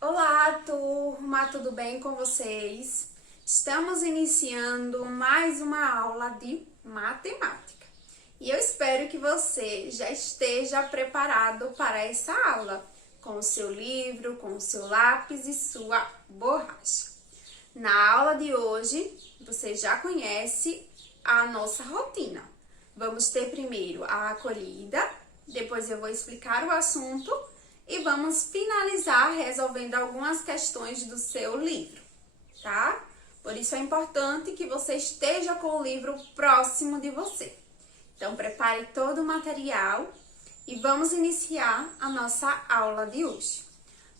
Olá, turma, tudo bem com vocês? Estamos iniciando mais uma aula de matemática e eu espero que você já esteja preparado para essa aula, com o seu livro, com o seu lápis e sua borracha. Na aula de hoje, você já conhece a nossa rotina. Vamos ter primeiro a acolhida, depois eu vou explicar o assunto e vamos finalizar resolvendo algumas questões do seu livro, tá? Por isso é importante que você esteja com o livro próximo de você. Então, prepare todo o material e vamos iniciar a nossa aula de hoje.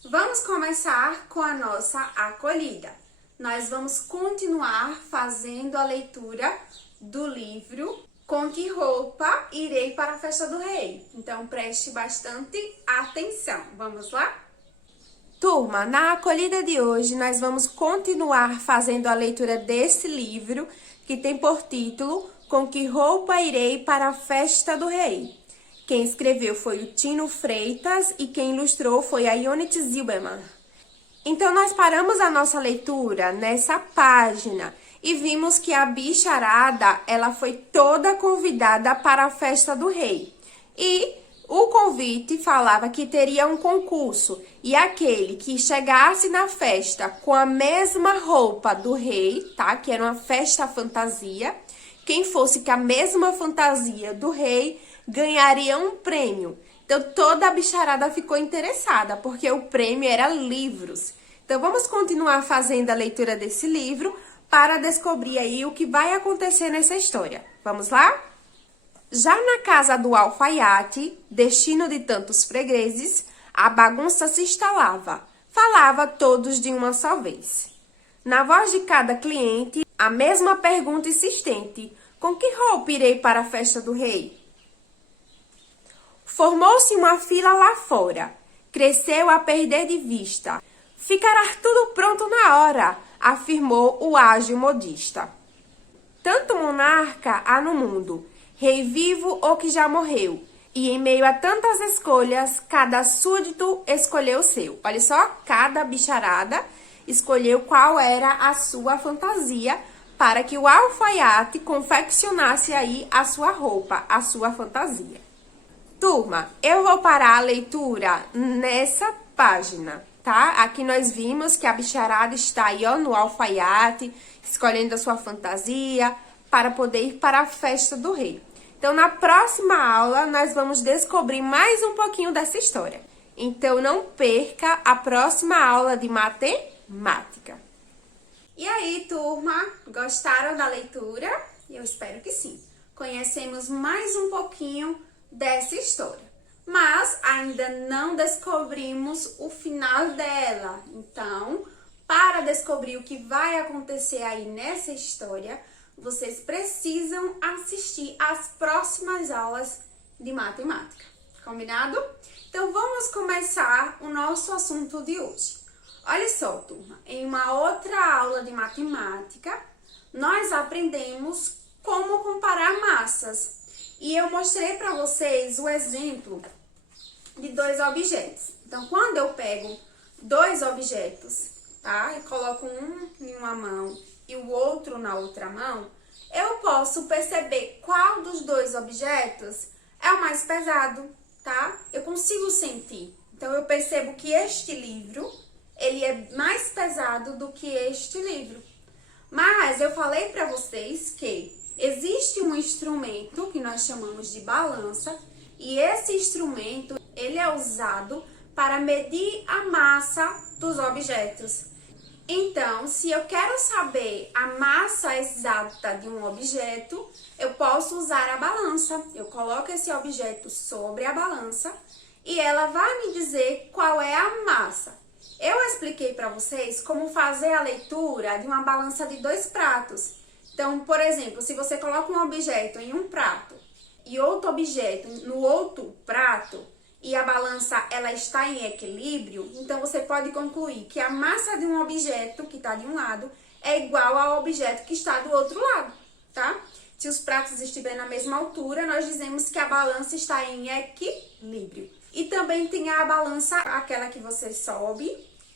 Vamos começar com a nossa acolhida. Nós vamos continuar fazendo a leitura do livro Com Que Roupa Irei para a Festa do Rei? Então, preste bastante atenção. Vamos lá? Turma, na acolhida de hoje, nós vamos continuar fazendo a leitura desse livro, que tem por título Com Que Roupa Irei para a Festa do Rei? Quem escreveu foi o Tino Freitas e quem ilustrou foi a Ionit Zilberman. Então, nós paramos a nossa leitura nessa página e vimos que a bicharada, ela foi toda convidada para a festa do rei. E o convite falava que teria um concurso e aquele que chegasse na festa com a mesma roupa do rei, tá? Que era uma festa fantasia. Quem fosse com a mesma fantasia do rei ganharia um prêmio. Então, toda a bicharada ficou interessada, porque o prêmio era livros. Então, vamos continuar fazendo a leitura desse livro para descobrir aí o que vai acontecer nessa história. Vamos lá? Já na casa do alfaiate, destino de tantos fregueses, a bagunça se instalava. Falava todos de uma só vez. Na voz de cada cliente, a mesma pergunta insistente: com que roupa irei para a festa do rei? Formou-se uma fila lá fora. Cresceu a perder de vista. Ficará tudo pronto na hora, afirmou o ágil modista. Tanto monarca há no mundo, rei vivo ou que já morreu, e em meio a tantas escolhas, cada súdito escolheu o seu. Olha só, cada bicharada escolheu qual era a sua fantasia para que o alfaiate confeccionasse aí a sua roupa, a sua fantasia. Turma, eu vou parar a leitura nessa página, tá? Aqui nós vimos que a bicharada está aí, ó, no alfaiate, escolhendo a sua fantasia para poder ir para a festa do rei. Então, na próxima aula, nós vamos descobrir mais um pouquinho dessa história. Então, não perca a próxima aula de matemática. E aí, turma, gostaram da leitura? Eu espero que sim. Conhecemos mais um pouquinho dessa história, mas ainda não descobrimos o final dela. Então, para descobrir o que vai acontecer aí nessa história, vocês precisam assistir às próximas aulas de matemática. Combinado? Então, vamos começar o nosso assunto de hoje. Olha só, turma, em uma outra aula de matemática, nós aprendemos como comparar massas. E eu mostrei para vocês o exemplo de dois objetos. Então, quando eu pego dois objetos, tá? E coloco um em uma mão e o outro na outra mão, eu posso perceber qual dos dois objetos é o mais pesado, tá? Eu consigo sentir. Então, eu percebo que este livro, ele é mais pesado do que este livro. Mas eu falei para vocês que existe um instrumento que nós chamamos de balança e esse instrumento, ele é usado para medir a massa dos objetos. Então, se eu quero saber a massa exata de um objeto, eu posso usar a balança. Eu coloco esse objeto sobre a balança e ela vai me dizer qual é a massa. Eu expliquei para vocês como fazer a leitura de uma balança de dois pratos. Então, por exemplo, se você coloca um objeto em um prato e outro objeto no outro prato e a balança ela está em equilíbrio, então você pode concluir que a massa de um objeto que está de um lado é igual ao objeto que está do outro lado, tá? Se os pratos estiverem na mesma altura, nós dizemos que a balança está em equilíbrio. E também tem a balança, aquela que você sobe,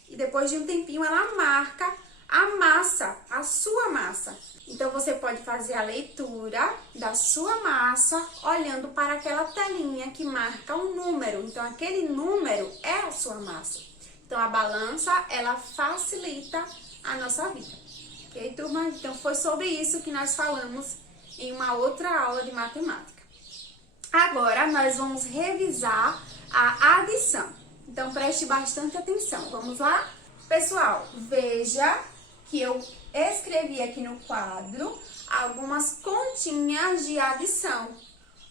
e depois de um tempinho ela marca a massa, a sua massa. Então, você pode fazer a leitura da sua massa olhando para aquela telinha que marca um número. Então, aquele número é a sua massa. Então, a balança, ela facilita a nossa vida. Ok, turma? Então, foi sobre isso que nós falamos em uma outra aula de matemática. Agora, nós vamos revisar a adição. Então, preste bastante atenção. Vamos lá? Pessoal, veja que eu escrevi aqui no quadro algumas continhas de adição.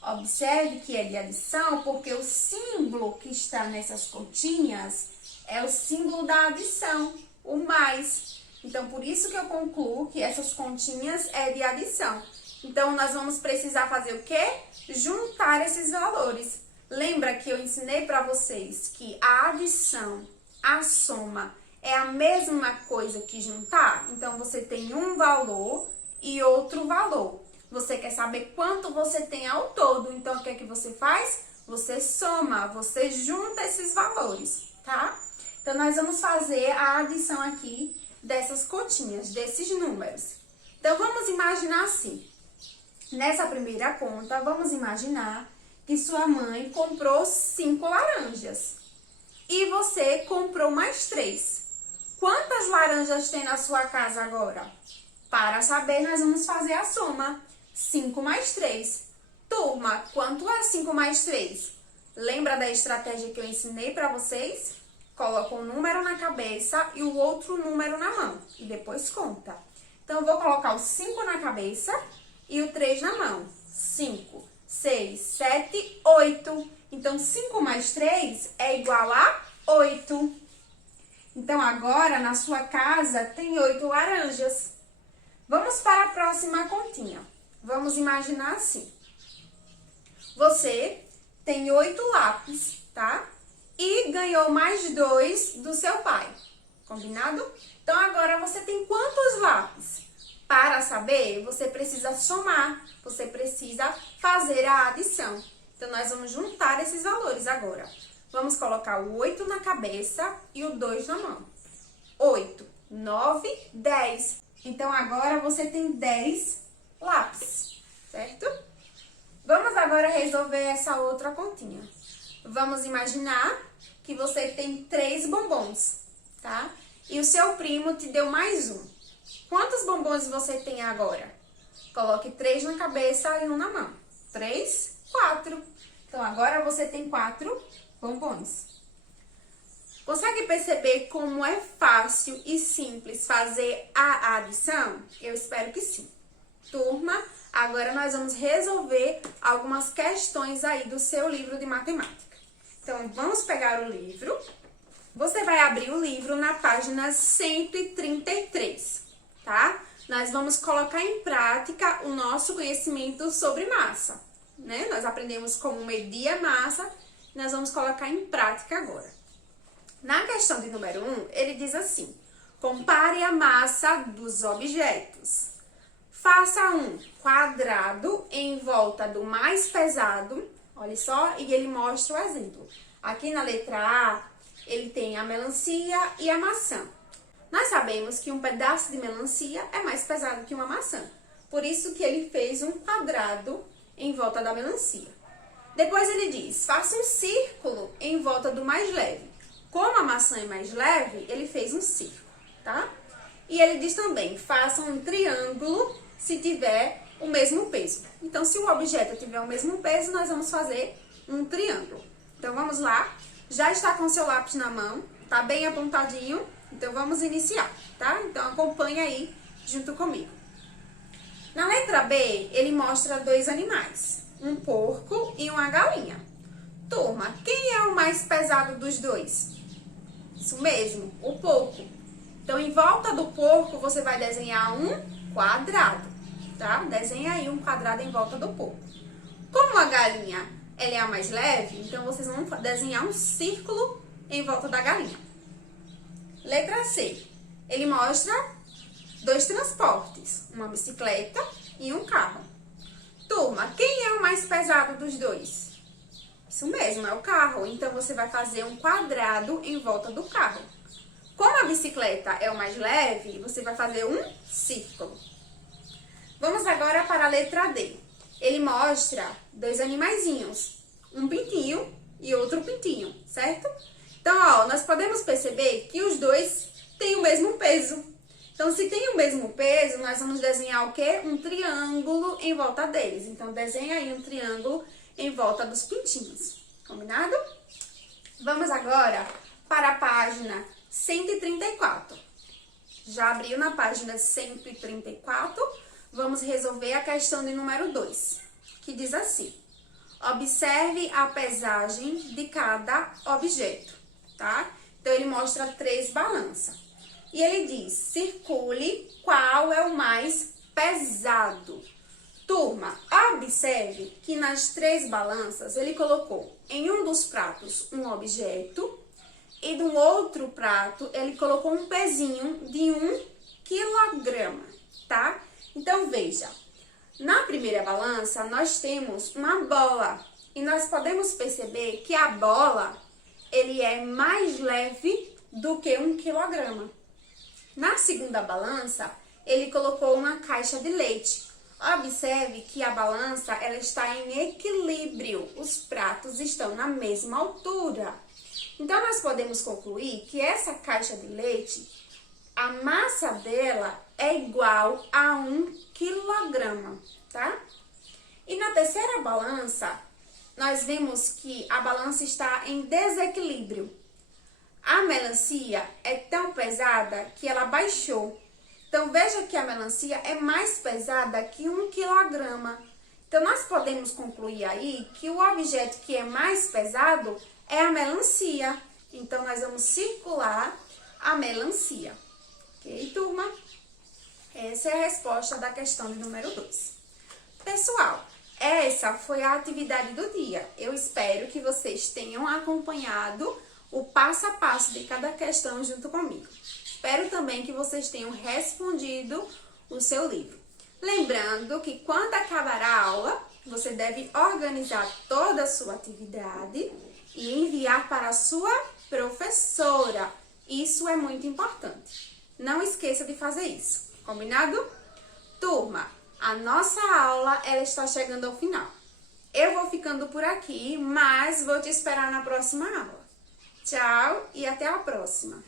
Observe que é de adição porque o símbolo que está nessas continhas é o símbolo da adição, o mais. Então, por isso que eu concluo que essas continhas é de adição. Então, nós vamos precisar fazer o quê? Juntar esses valores. Lembra que eu ensinei para vocês que a adição, a soma, é a mesma coisa que juntar? Então, você tem um valor e outro valor. Você quer saber quanto você tem ao todo. Então, o que é que você faz? Você soma, você junta esses valores, tá? Então, nós vamos fazer a adição aqui dessas continhas, desses números. Então, vamos imaginar assim. Nessa primeira conta, vamos imaginar que sua mãe comprou 5 laranjas. E você comprou mais 3. Quantas laranjas tem na sua casa agora? Para saber, nós vamos fazer a soma. 5 mais 3. Turma, quanto é 5 mais 3? Lembra da estratégia que eu ensinei para vocês? Coloca um número na cabeça e o outro número na mão. E depois conta. Então, eu vou colocar o 5 na cabeça e o 3 na mão. 5, 6, 7, 8. Então, 5 mais 3 é igual a 8. Então, agora, na sua casa, tem 8 laranjas. Vamos para a próxima continha. Vamos imaginar assim. Você tem 8 lápis, tá? E ganhou mais 2 do seu pai. Combinado? Então, agora você tem quantos lápis? Para saber, você precisa somar. Você precisa fazer a adição. Então, nós vamos juntar esses valores agora. Vamos colocar o 8 na cabeça e o 2 na mão. 8, 9, 10. Então, agora você tem 10 lápis, certo? Vamos agora resolver essa outra continha. Vamos imaginar que você tem 3 bombons, tá? E o seu primo te deu mais um. Quantos bombons você tem agora? Coloque 3 na cabeça e 1 na mão. 3, 4. Então, agora você tem 4 bombons. Consegue perceber como é fácil e simples fazer a adição? Eu espero que sim. Turma, agora nós vamos resolver algumas questões aí do seu livro de matemática. Então, vamos pegar o livro. Você vai abrir o livro na página 133, tá? Nós vamos colocar em prática o nosso conhecimento sobre massa, né? Nós aprendemos como medir a massa, nós vamos colocar em prática agora. Na questão de número 1, ele diz assim: compare a massa dos objetos. Faça um quadrado em volta do mais pesado. Olha só, e ele mostra o exemplo. Aqui na letra A, ele tem a melancia e a maçã. Nós sabemos que um pedaço de melancia é mais pesado que uma maçã. Por isso que ele fez um quadrado em volta da melancia. Depois ele diz, faça um círculo em volta do mais leve. Como a maçã é mais leve, ele fez um círculo, tá? E ele diz também, faça um triângulo se tiver o mesmo peso. Então, se o objeto tiver o mesmo peso, nós vamos fazer um triângulo. Então, vamos lá. Já está com o seu lápis na mão, tá bem apontadinho. Então, vamos iniciar, tá? Então, acompanha aí junto comigo. Na letra B, ele mostra 2 animais, um porco e uma galinha. Turma, quem é o mais pesado dos dois? Isso mesmo, o porco. Então, em volta do porco, você vai desenhar um quadrado, tá? Desenha aí um quadrado em volta do porco. Como a galinha, ela é a mais leve, então, vocês vão desenhar um círculo em volta da galinha. Letra C, ele mostra dois transportes, uma bicicleta e um carro. Turma, quem é o mais pesado dos dois? Isso mesmo, é o carro. Então, você vai fazer um quadrado em volta do carro. Como a bicicleta é o mais leve, você vai fazer um círculo. Vamos agora para a letra D. Ele mostra dois animaizinhos, um pintinho e outro pintinho, certo? Então, ó, nós podemos perceber que os dois têm o mesmo peso. Então, se tem o mesmo peso, nós vamos desenhar o quê? Um triângulo em volta deles. Então, desenha aí um triângulo em volta dos pintinhos. Combinado? Vamos agora para a página 134. Já abriu na página 134? Vamos resolver a questão de número 2, que diz assim: observe a pesagem de cada objeto, tá? Então, ele mostra 3 balanças. E ele diz, circule qual é o mais pesado. Turma, observe que nas 3 balanças, ele colocou em um dos pratos um objeto e no outro prato, ele colocou um pezinho de 1 quilograma, tá? Então, veja, na primeira balança, nós temos uma bola e nós podemos perceber que a bola, ele é mais leve do que 1 quilograma. Na segunda balança, ele colocou uma caixa de leite. Observe que a balança, ela está em equilíbrio, os pratos estão na mesma altura. Então, nós podemos concluir que essa caixa de leite, a massa dela é igual a 1 quilograma, tá? E na terceira balança, nós vemos que a balança está em desequilíbrio. A melancia é tão pesada que ela baixou. Então, veja que a melancia é mais pesada que 1 quilograma. Então, nós podemos concluir aí que o objeto que é mais pesado é a melancia. Então, nós vamos circular a melancia. Ok, turma? Essa é a resposta da questão de número 2. Pessoal, essa foi a atividade do dia. Eu espero que vocês tenham acompanhado o passo a passo de cada questão junto comigo. Espero também que vocês tenham respondido o seu livro. Lembrando que quando acabar a aula, você deve organizar toda a sua atividade e enviar para a sua professora. Isso é muito importante. Não esqueça de fazer isso. Combinado? Turma, a nossa aula ela está chegando ao final. Eu vou ficando por aqui, mas vou te esperar na próxima aula. Tchau e até a próxima!